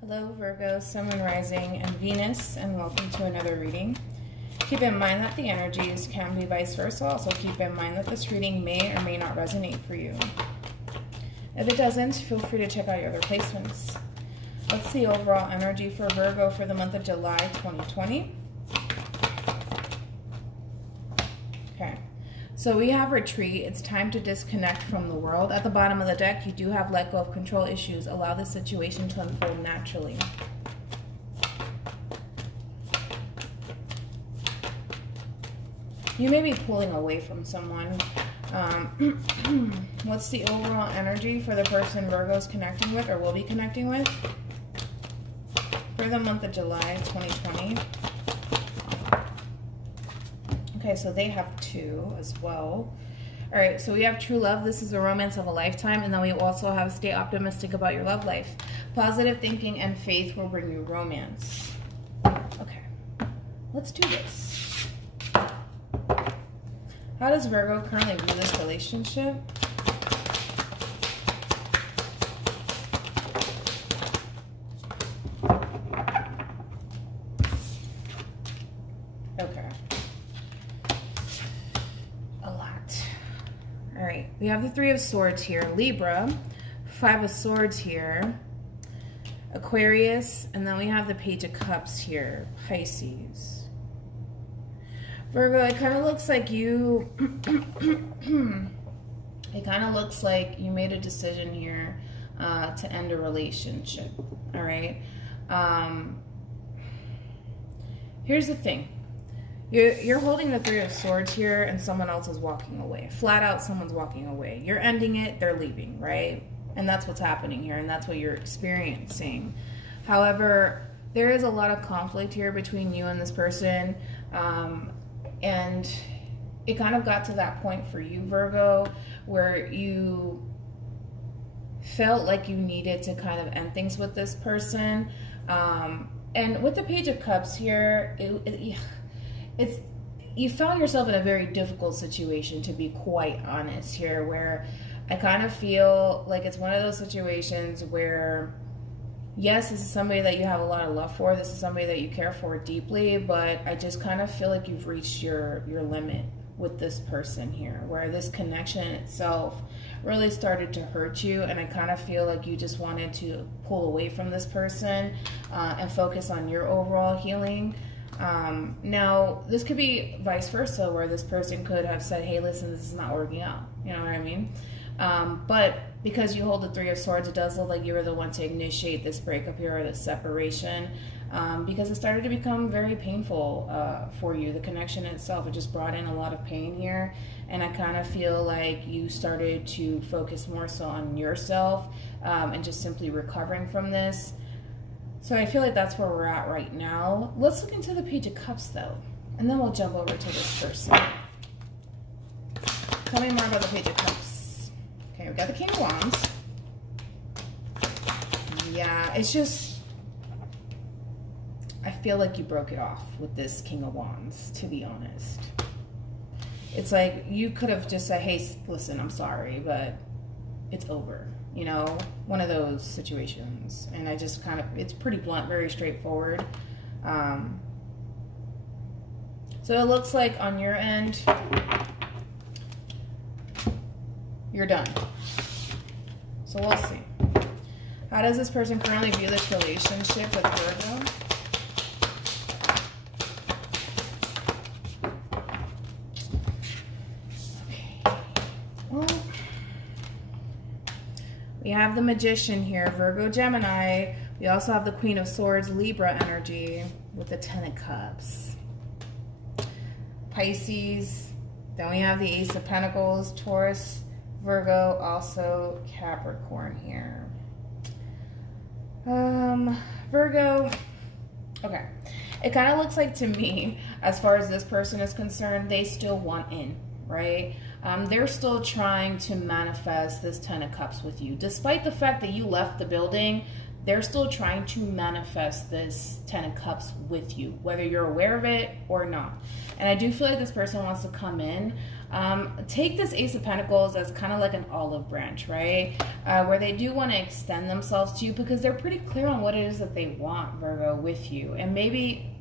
Hello Virgo, Sun, Moon, Rising, and Venus, and welcome to another reading. Keep in mind that the energies can be vice versa. Also keep in mind that this reading may or may not resonate for you. If it doesn't, feel free to check out your other placements. Let's see overall energy for Virgo for the month of July 2020. Okay. So we have retreat. It's time to disconnect from the world. At the bottom of the deck, you do have let go of control issues. Allow the situation to unfold naturally. You may be pulling away from someone. What's the overall energy for the person Virgo's connecting with or will be connecting with for the month of July 2020? Okay, so they have two as well. All right, so we have true love. This is a romance of a lifetime. And then we also have stay optimistic about your love life. Positive thinking and faith will bring you romance. Okay, let's do this. How does Virgo currently view this relationship? Okay. All right, we have the Three of Swords here, Libra, Five of Swords here, Aquarius, and then we have the Page of Cups here, Pisces. Virgo, it kind of looks like you, it kind of looks like you made a decision here to end a relationship, all right? Here's the thing. You're holding the Three of Swords here and someone else is walking away. Flat out, someone's walking away. You're ending it, they're leaving, right? And that's what's happening here and that's what you're experiencing. However, there is a lot of conflict here between you and this person. And it kind of got to that point for you, Virgo, where you felt like you needed to kind of end things with this person. And with the Page of Cups here, you found yourself in a very difficult situation, to be quite honest here, where I kind of feel like it's one of those situations where, yes, this is somebody that you have a lot of love for, this is somebody that you care for deeply, but I just kind of feel like you've reached your limit with this person here, where this connection itself really started to hurt you, and I kind of feel like you just wanted to pull away from this person and focus on your overall healing. Now, this could be vice versa, where this person could have said, hey, listen, this is not working out. You know what I mean? But because you hold the Three of Swords, it does look like you were the one to initiate this breakup here, or this separation, because it started to become very painful for you. The connection itself, it just brought in a lot of pain here. And I kind of feel like you started to focus more so on yourself and just simply recovering from this. So I feel like that's where we're at right now. Let's look into the Page of Cups, though, and then we'll jump over to this person. Tell me more about the Page of Cups. Okay, we got the King of Wands. Yeah, it's just, I feel like you broke it off with this King of Wands, to be honest. It's like you could have just said, hey, listen, I'm sorry, but it's over. You know, one of those situations. And I just kind of, it's pretty blunt, very straightforward. So it looks like on your end, you're done. So we'll see. How does this person currently view this relationship with Virgo? We have the Magician here, Virgo, Gemini. We also have the Queen of Swords, Libra energy with the Ten of Cups. Pisces. Then we have the Ace of Pentacles, Taurus, Virgo, also Capricorn here. Virgo. Okay. It kind of looks like to me, as far as this person is concerned, they still want in, right? They're still trying to manifest this Ten of Cups with you. Despite the fact that you left the building, they're still trying to manifest this Ten of Cups with you, whether you're aware of it or not. And I do feel like this person wants to come in, Take this Ace of Pentacles as kind of like an olive branch, right? Where they do want to extend themselves to you because they're pretty clear on what it is that they want, Virgo, with you. And maybe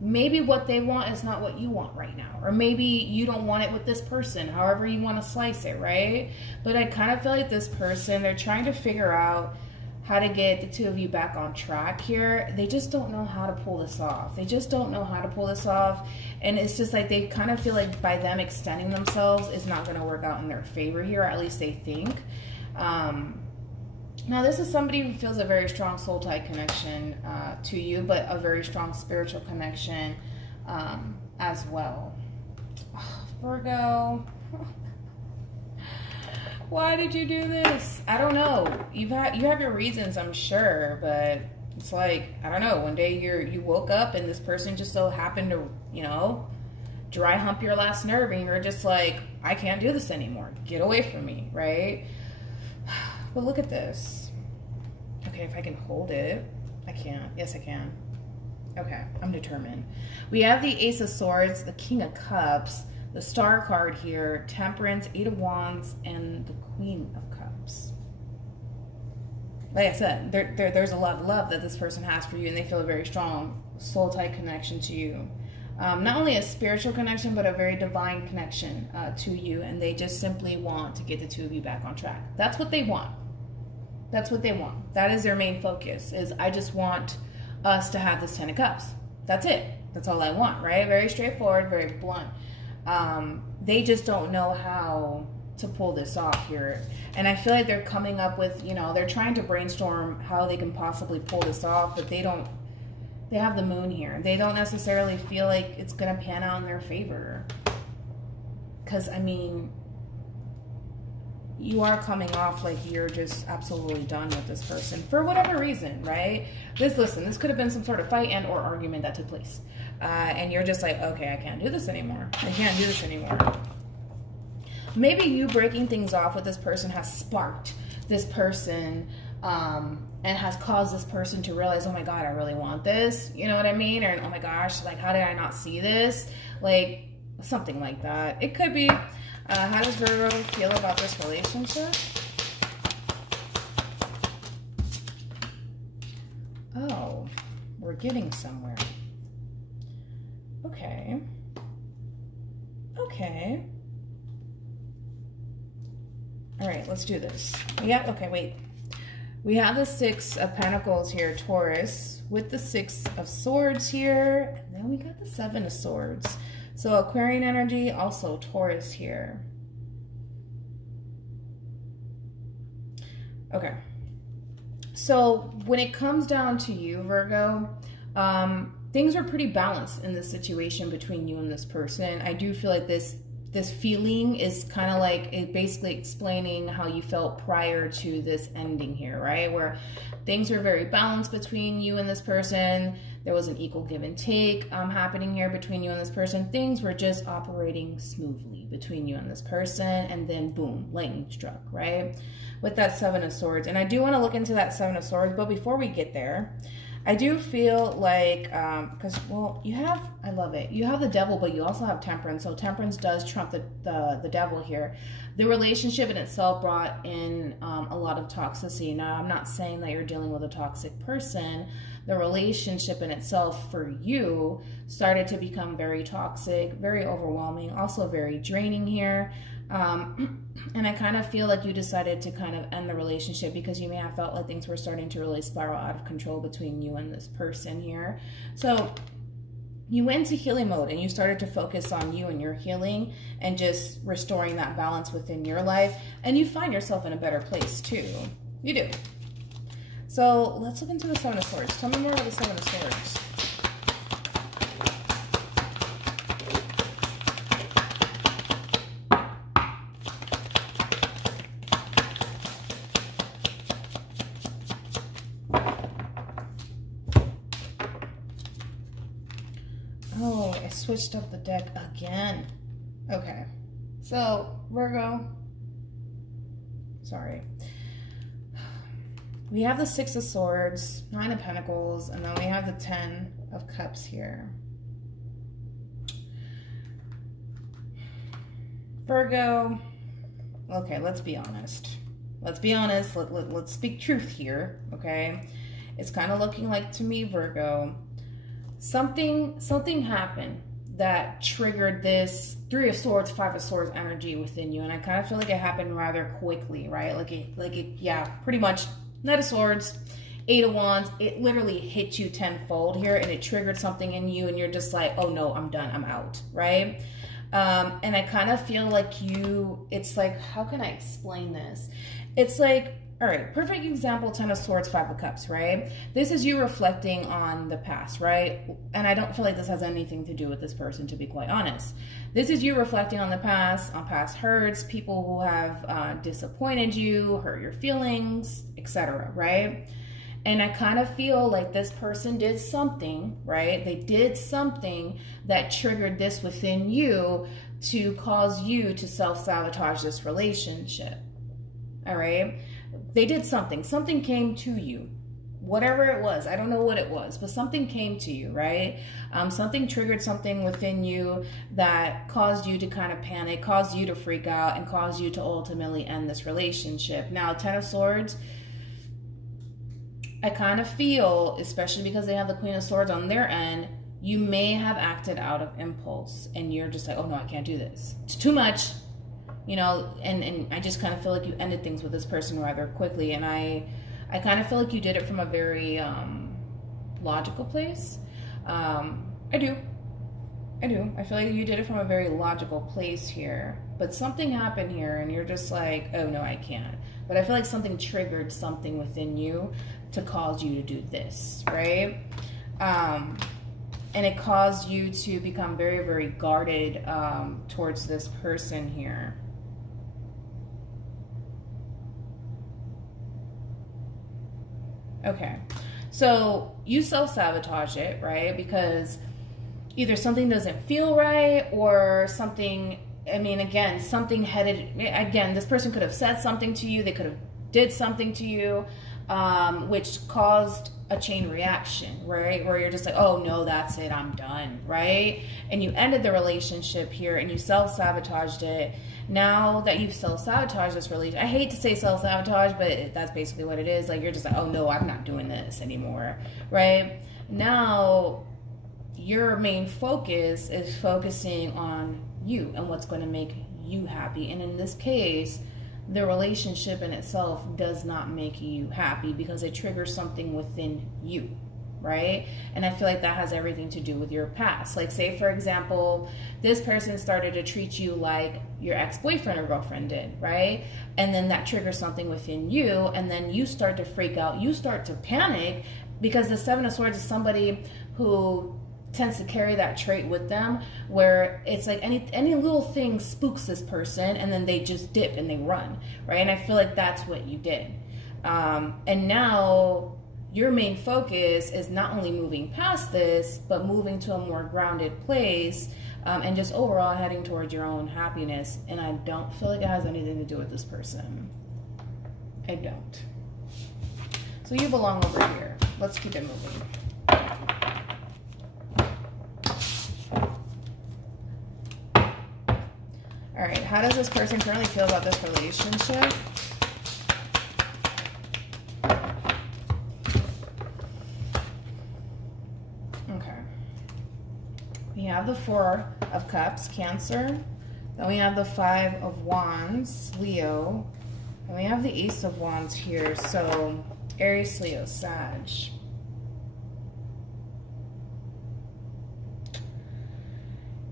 what they want is not what you want right now. Or maybe you don't want it with this person, however you want to slice it, right? But I kind of feel like this person, they're trying to figure out how to get the two of you back on track here. They just don't know how to pull this off. They just don't know how to pull this off. And it's just like they kind of feel like by them extending themselves is not going to work out in their favor here, or at least they think. Now, this is somebody who feels a very strong soul tie connection to you, but a very strong spiritual connection as well. Oh, Virgo. Why did you do this? I don't know. You have your reasons, I'm sure, but it's like, I don't know. One day you woke up and this person just so happened to, you know, dry hump your last nerve, and you're just like, I can't do this anymore. Get away from me, right? But look at this. Okay, if I can hold it. I can't. Yes, I can. Okay, I'm determined. We have the Ace of Swords, the King of Cups, the Star card here, Temperance, Eight of Wands, and the Queen of Cups. Like I said, there's a lot of love that this person has for you, and they feel a very strong soul tie connection to you. Not only a spiritual connection, but a very divine connection to you, and they just simply want to get the two of you back on track. That's what they want. That's what they want. That is their main focus, is I just want us to have this Ten of Cups. That's it. That's all I want, right? Very straightforward, very blunt. They just don't know how to pull this off here. And I feel like they're coming up with, you know, they're trying to brainstorm how they can possibly pull this off, but they have the Moon here. They don't necessarily feel like it's going to pan out in their favor. Because, I mean, you are coming off like you're just absolutely done with this person for whatever reason, right? Listen, this could have been some sort of fight and or argument that took place. And you're just like, okay, I can't do this anymore. I can't do this anymore. Maybe you breaking things off with this person has sparked this person and has caused this person to realize, oh my God, I really want this. You know what I mean? Or, oh my gosh, like, how did I not see this? Like, something like that. It could be. How does Virgo feel about this relationship? Oh, we're getting somewhere. Okay. Okay. All right, let's do this. Yeah, okay, wait. We have the Six of Pentacles here, Taurus, with the Six of Swords here, and then we got the Seven of Swords. So Aquarian energy, also Taurus here. Okay. So when it comes down to you, Virgo, things are pretty balanced in this situation between you and this person. I do feel like this feeling is kind of like it basically explaining how you felt prior to this ending here, right? Where things were very balanced between you and this person. There was an equal give and take happening here between you and this person. Things were just operating smoothly between you and this person, and then boom, lightning struck, right? With that Seven of Swords. And I do want to look into that Seven of Swords, but before we get there, I do feel like, because, well, you have, I love it, you have the Devil, but you also have Temperance. So Temperance does trump the Devil here. The relationship in itself brought in a lot of toxicity. Now, I'm not saying that you're dealing with a toxic person. The relationship in itself for you started to become very toxic, very overwhelming, also very draining here. And I kind of feel like you decided to kind of end the relationship because you may have felt like things were starting to really spiral out of control between you and this person here. So you went into healing mode and you started to focus on you and your healing and just restoring that balance within your life. And you find yourself in a better place too. You do. So let's look into the Seven of Swords. Tell me more about the Seven of Swords. Oh, I switched up the deck again. Okay. So, Virgo. Sorry. We have the Six of Swords, Nine of Pentacles, and then we have the Ten of Cups here. Virgo, okay, let's be honest. Let's be honest. Let's speak truth here, okay? It's kind of looking like to me, Virgo, something happened that triggered this Three of Swords, Five of Swords energy within you. And I kind of feel like it happened rather quickly, right? Yeah, pretty much. Knight of Swords, Eight of Wands, it literally hit you tenfold here, and it triggered something in you, and you're just like, oh no, I'm done, I'm out, right? And I kind of feel like it's like, how can I explain this? It's like, all right, perfect example, Ten of Swords, Five of Cups, right? This is you reflecting on the past, right? And I don't feel like this has anything to do with this person, to be quite honest. This is you reflecting on the past, on past hurts, people who have disappointed you, hurt your feelings, etc., right? And I kind of feel like this person did something, right? They did something that triggered this within you to cause you to self-sabotage this relationship, all right? They did something. Something came to you. Whatever it was. I don't know what it was, but something came to you, right? Something triggered something within you that caused you to kind of panic, caused you to freak out, and caused you to ultimately end this relationship. Now, Ten of Swords, I kind of feel, especially because they have the Queen of Swords on their end, you may have acted out of impulse, and you're just like, oh no, I can't do this. It's too much. You know, and I just kind of feel like you ended things with this person rather quickly. And I kind of feel like you did it from a very logical place. I do. I feel like you did it from a very logical place here. But something happened here, and you're just like, oh no, I can't. But I feel like something triggered something within you to cause you to do this, right? And it caused you to become very, very guarded towards this person here. Okay, so you self-sabotage it, right? Because either something doesn't feel right, or something, I mean, again, something headed, again, this person could have said something to you, they could have did something to you, which caused a chain reaction, right? Where you're just like, oh no, that's it, I'm done, right? And you ended the relationship here, and you self-sabotaged it. Now that you've self-sabotaged this relationship, I hate to say self-sabotage, but that's basically what it is. Like, you're just like, oh no, I'm not doing this anymore, right? Now, your main focus is focusing on you and what's going to make you happy. And in this case, the relationship in itself does not make you happy because it triggers something within you, right? And I feel like that has everything to do with your past. Like, say for example, this person started to treat you like your ex-boyfriend or girlfriend did, right? And then that triggers something within you, and then you start to freak out, you start to panic, because the Seven of Swords is somebody who tends to carry that trait with them, where it's like any little thing spooks this person, and then they just dip and they run, right? And I feel like that's what you did. And now your main focus is not only moving past this, but moving to a more grounded place, and just overall heading towards your own happiness. And I don't feel like it has anything to do with this person. I don't. So you belong over here. Let's keep it moving. All right, how does this person currently feel about this relationship? Okay. We have the Four of Cups, Cancer. Then we have the Five of Wands, Leo. And we have the Ace of Wands here, so Aries, Leo, Sag.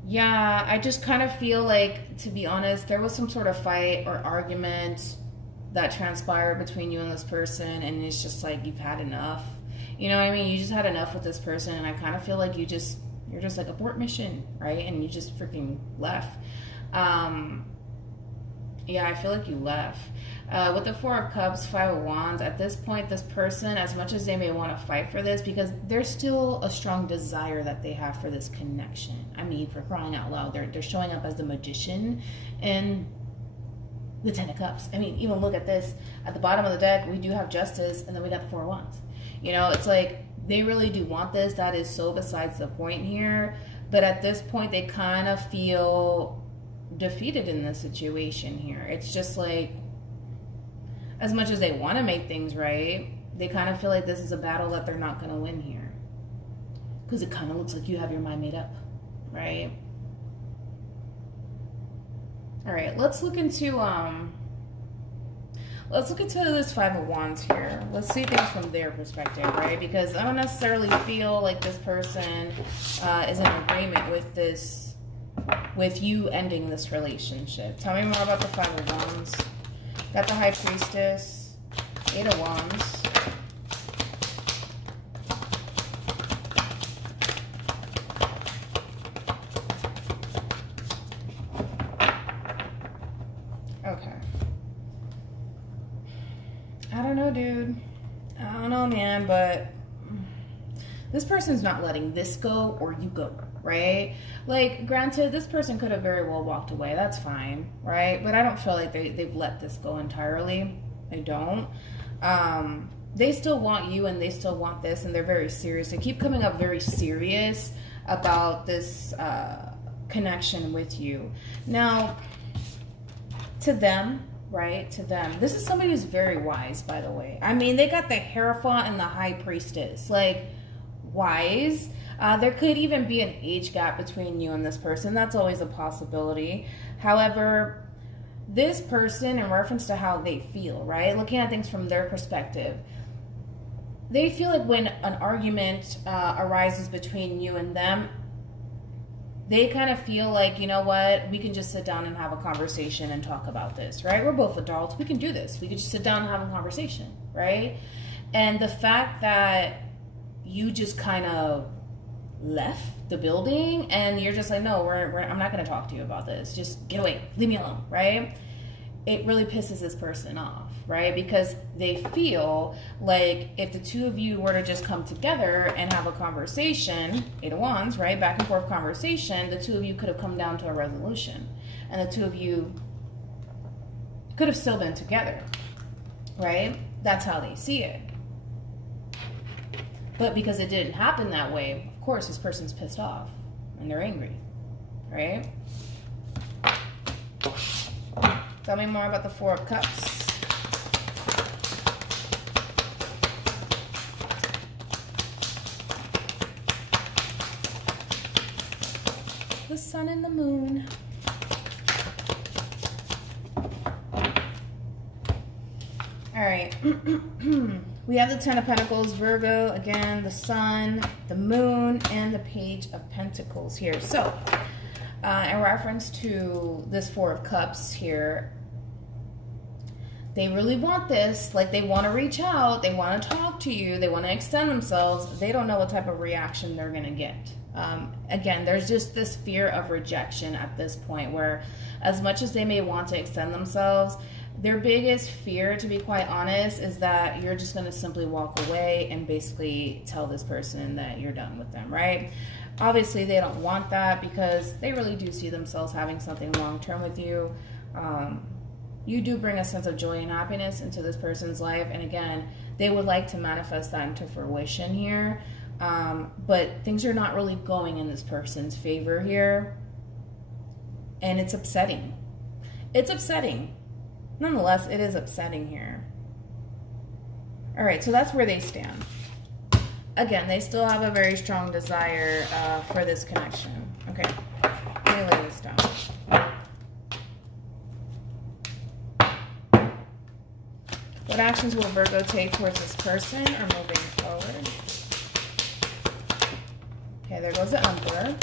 Yeah, I just kind of feel like, to be honest, there was some sort of fight or argument that transpired between you and this person, and it's just like, you've had enough. You know what I mean? You just had enough with this person, and I kind of feel like you're just like, abort mission, right? And you just freaking left. Yeah, I feel like you left. With the Four of Cups, Five of Wands, at this point, this person, as much as they may want to fight for this, because there's still a strong desire that they have for this connection. I mean, for crying out loud, they're showing up as the Magician and the Ten of Cups. I mean, even look at this. At the bottom of the deck, we do have Justice, and then we got the Four of Wands. You know, it's like, they really do want this. That is so besides the point here. But at this point, they kind of feel defeated in this situation here. It's just like, as much as they want to make things right, they kind of feel like this is a battle that they're not going to win here. Because it kind of looks like you have your mind made up, right? All right, let's look into this Five of Wands here. Let's see things from their perspective, right? Because I don't necessarily feel like this person is in agreement with this, with you ending this relationship. Tell me more about the Five of Wands. Got the High Priestess, Eight of Wands. Okay. I don't know, dude. I don't know, man, but this person's not letting this go or you go, right? Like, granted, this person could have very well walked away. That's fine, right? But I don't feel like they've let this go entirely. I don't. They still want you and they still want this, and they're very serious. They keep coming up very serious about this connection with you. Now, to them, right? To them, this is somebody who's very wise, by the way. I mean, they got the Hierophant and the High Priestess. Like, wise. There could even be an age gap between you and this person. That's always a possibility. However, this person, in reference to how they feel, right? Looking at things from their perspective, they feel like when an argument arises between you and them, they kind of feel like, you know what, we can just sit down and have a conversation and talk about this, right? We're both adults. We can do this. We could just sit down and have a conversation, right? And the fact that you just kind of left the building and you're just like, no, I'm not going to talk to you about this. Just get away. Leave me alone, right? It really pisses this person off, right? Because they feel like if the two of you were to just come together and have a conversation, Eight of Wands, right? Back and forth conversation, the two of you could have come down to a resolution. And the two of you could have still been together, right? That's how they see it. But because it didn't happen that way, of course, this person's pissed off and they're angry, right? Tell me more about the Four of Cups. The Sun and the Moon. All right. We have the Ten of Pentacles, Virgo, again, the Sun, the Moon, and the Page of Pentacles here. So, in reference to this Four of Cups here, they really want this. Like, they want to reach out. They want to talk to you. They want to extend themselves. They don't know what type of reaction they're going to get. Again, there's just this fear of rejection at this point where, as much as they may want to extend themselves, their biggest fear, to be quite honest, is that you're just going to simply walk away and basically tell this person that you're done with them, right? Obviously, they don't want that because they really do see themselves having something long-term with you. You do bring a sense of joy and happiness into this person's life. And again, they would like to manifest that into fruition here. But things are not really going in this person's favor here. And it's upsetting. It's upsetting. Nonetheless, it is upsetting here. All right, so that's where they stand. Again, they still have a very strong desire for this connection. Okay, let me lay this down. What actions will Virgo take towards this person or moving forward? Okay, there goes the Emperor.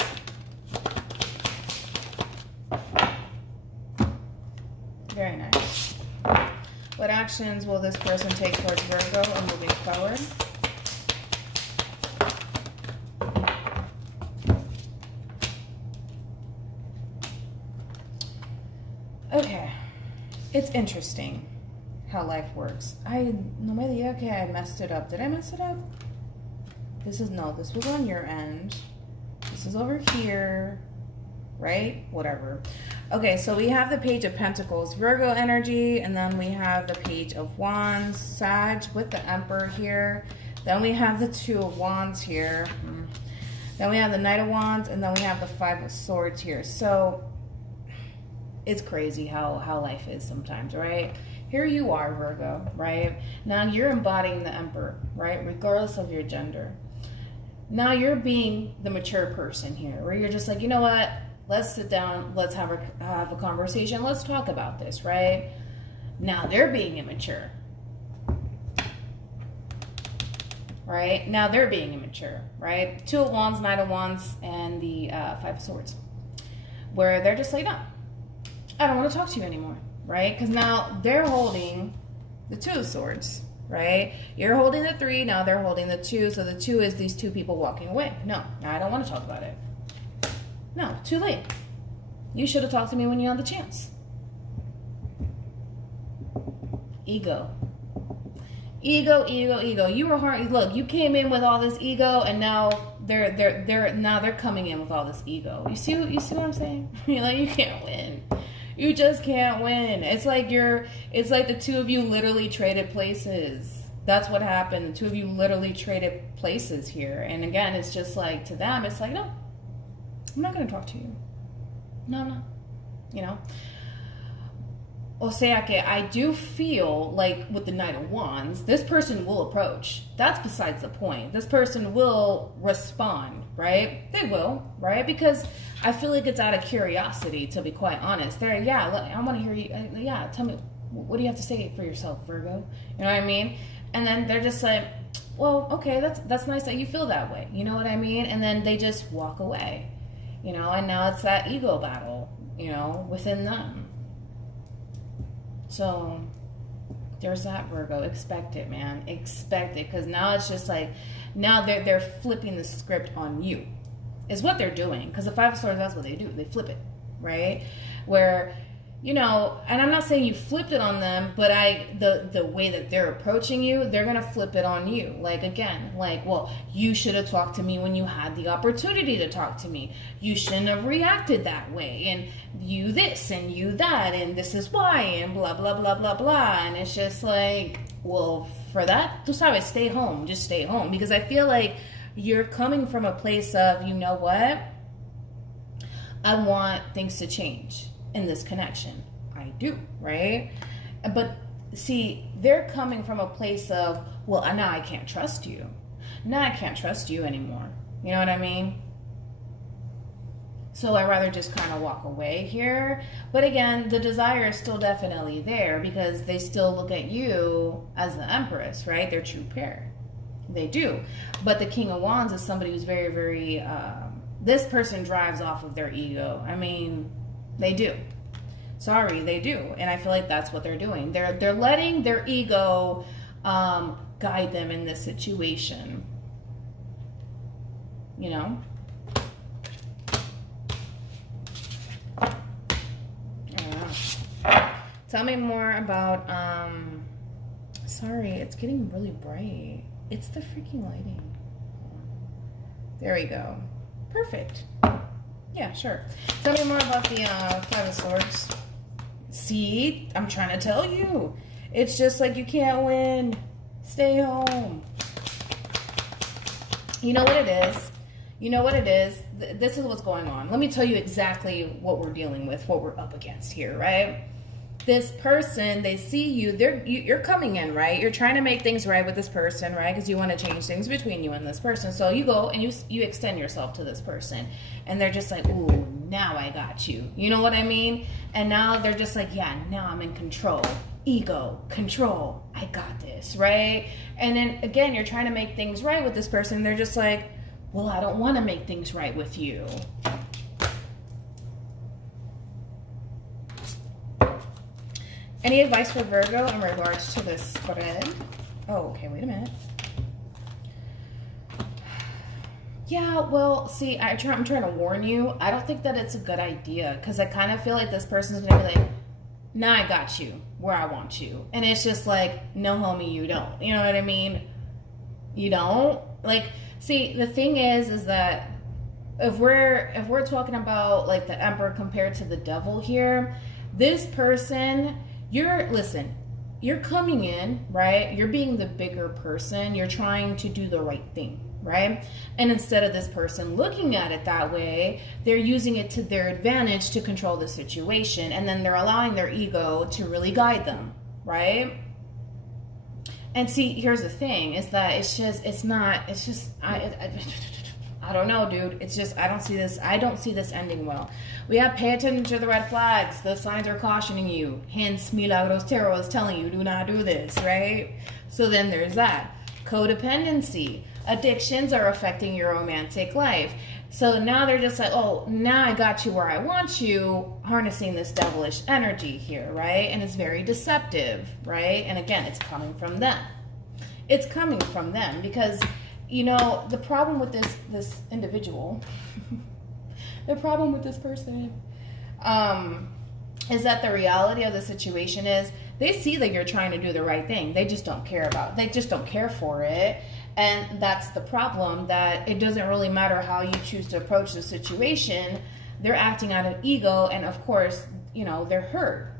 Very nice. What actions will this person take towards Virgo or moving forward? Okay, it's interesting how life works. Okay, I messed it up. Did I mess it up? This was on your end. This is over here, right? Whatever. Okay, so we have the Page of Pentacles, Virgo energy, and then we have the Page of Wands, Sag with the Emperor here. Then we have the Two of Wands here. Then we have the Knight of Wands, and then we have the Five of Swords here. So it's crazy how life is sometimes, right? Here you are, Virgo, right? Now you're embodying the Emperor, right? Regardless of your gender. Now you're being the mature person here, where you're just like, you know what? Let's sit down. Let's have a conversation. Let's talk about this, right? Now they're being immature. Right? Now they're being immature, right? Two of Wands, Knight of Wands, and the Five of Swords. Where they're just like, no, I don't want to talk to you anymore, right? Because now they're holding the Two of Swords, right? You're holding the 3, now they're holding the 2. So the 2 is these 2 people walking away. No, I don't want to talk about it. No, too late. You should have talked to me when you had the chance. Ego. Ego, ego, ego. You were hard. Look, you came in with all this ego, and now they're coming in with all this ego. You see what I'm saying? You're like, you can't win. You just can't win. It's like the 2 of you literally traded places. That's what happened. The 2 of you literally traded places here. And again, it's just like, to them, it's like, no, I'm not going to talk to you. No. You know? O sea que I do feel like with the Knight of Wands, this person will approach. That's besides the point. This person will respond, right? They will, right? Because I feel like it's out of curiosity, to be quite honest. They're, yeah, I want to hear you. Yeah, tell me, what do you have to say for yourself, Virgo? You know what I mean? And then they're just like, well, okay, that's nice that you feel that way. You know what I mean? And then they just walk away, you know? And now it's that ego battle, you know, within them. So there's that, Virgo. Expect it, man. Expect it, because now it's just like, now they're flipping the script on you, is what they're doing. Because the Five of Swords, that's what they do. They flip it, right? Where, you know, and I'm not saying you flipped it on them, but the way that they're approaching you, they're gonna flip it on you. Like, again, like, well, you should have talked to me when you had the opportunity to talk to me. You shouldn't have reacted that way, and you this and you that, and this is why, and blah blah blah blah blah. And it's just like, well, for that, tú sabes, stay home. Just stay home, because I feel like you're coming from a place of, you know what, I want things to change in this connection. I do, right? But see, they're coming from a place of, well, now I can't trust you. Now I can't trust you anymore. You know what I mean? So I'd rather just kind of walk away here. But again, the desire is still definitely there, because they still look at you as the Empress, right? They're true pair. They do. But the King of Wands is somebody who's very, very, this person drives off of their ego. I mean, they do. Sorry, they do. And I feel like that's what they're doing. They're letting their ego guide them in this situation. You know? Tell me more about, sorry, it's getting really bright. It's the freaking lighting. There we go. Perfect. Yeah, sure. Tell me more about the Five of Swords. See, I'm trying to tell you. It's just like, you can't win. Stay home. You know what it is? You know what it is? This is what's going on. Let me tell you exactly what we're dealing with, what we're up against here, right? This person, they see you, you're coming in, right? You're trying to make things right with this person, right? Because you want to change things between you and this person. So you go and you extend yourself to this person. And they're just like, ooh, now I got you. You know what I mean? And now they're just like, yeah, now I'm in control. Ego, control, I got this, right? And then again, you're trying to make things right with this person. And they're just like, well, I don't want to make things right with you. Any advice for Virgo in regards to this spread? Oh, okay, wait a minute. Yeah, well, see, I'm trying to warn you. I don't think that it's a good idea, because I kind of feel like this person's going to be like, nah, I got you where I want you. And it's just like, no, homie, you don't. You know what I mean? You don't? Like, see, the thing is that if we're talking about like the Emperor compared to the Devil here, this person, you're coming in, right? You're being the bigger person. You're trying to do the right thing, right? And instead of this person looking at it that way, they're using it to their advantage to control the situation, and then they're allowing their ego to really guide them, right? And see, here's the thing, is that I don't know, dude. It's just, I don't see this ending well. We have pay attention to the red flags. The signs are cautioning you. Hence, MilagrosTarot is telling you, do not do this, right? So then there's that. Codependency. Addictions are affecting your romantic life. So now they're just like, oh, now I got you where I want you, harnessing this devilish energy here, right? And it's very deceptive, right? And again, it's coming from them. It's coming from them because, you know, the problem with this individual, the problem with this person, is that the reality of the situation is they see that you're trying to do the right thing. They just don't care about it. They just don't care for it. And that's the problem, that it doesn't really matter how you choose to approach the situation. They're acting out of ego. And of course, you know, they're hurt.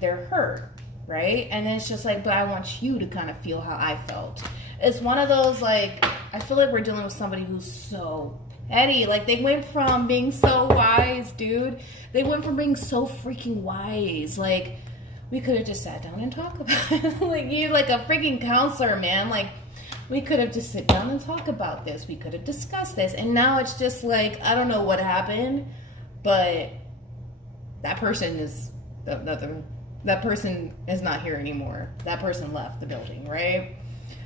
They're hurt, right? And then it's just like, but I want you to kind of feel how I felt. It's one of those, like, I feel like we're dealing with somebody who's so petty. Like, they went from being so wise, dude. They went from being so freaking wise. Like, we could have just sat down and talked about it. Like, you're like a freaking counselor, man. Like, we could have just sit down and talk about this. We could have discussed this. And now it's just like, I don't know what happened, but that person is, that person is not here anymore. That person left the building, right?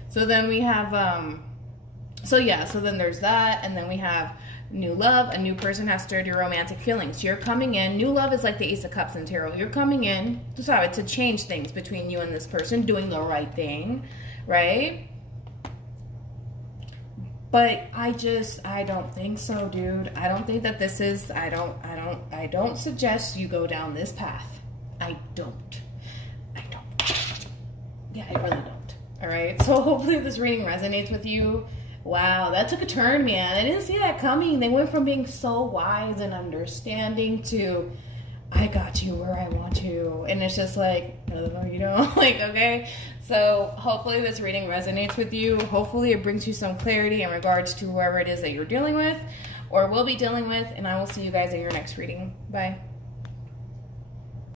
So then we have, so then there's that. And then we have new love. A new person has stirred your romantic feelings. You're coming in. New love is like the Ace of Cups in tarot. You're coming in to change things between you and this person, doing the right thing, right? But I don't think so, dude. I don't think that this is, I don't suggest you go down this path. I don't. Yeah, I really don't. All right. So hopefully this reading resonates with you. Wow, that took a turn, man. I didn't see that coming. They went from being so wise and understanding to, I got you where I want you. And it's just like, no, you don't. Like, okay. So hopefully this reading resonates with you. Hopefully it brings you some clarity in regards to whoever it is that you're dealing with or will be dealing with. And I will see you guys in your next reading. Bye.